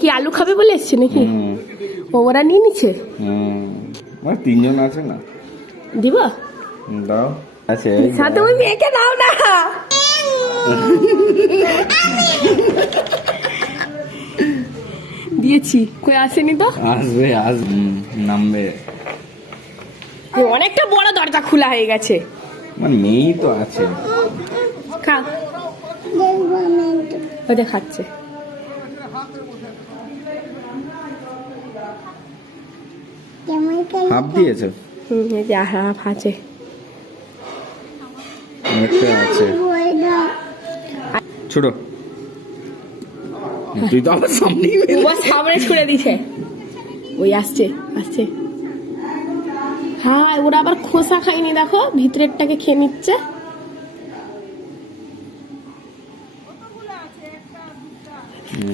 কি আলু খাবে বলে এসছে নাকি? ওরা নিয়ে নিচ্ছে। তিনজন আছে না, দিব দাও। আছে সাথে ওই মেয়েকে দাও না। দিয়েছি, কই আসেনি তো। আসবে নামবে। অনেকটা বড় দরজা খোলা হয়ে গেছে। মানে মেয়েই তো আছে। খা, ওটা খাচ্ছে। হাফ দিয়েছে, এই যে হাফ আছে। একটা আছে ছোট। তুই তো আমার সামনে সামনে ছুড়ে দিছে। ওই আসছে আসছে। হ্যাঁ, ওরা আবার খোসা খায়নি, দেখো ভিতরেরটাকে খেয়ে নিচ্ছে।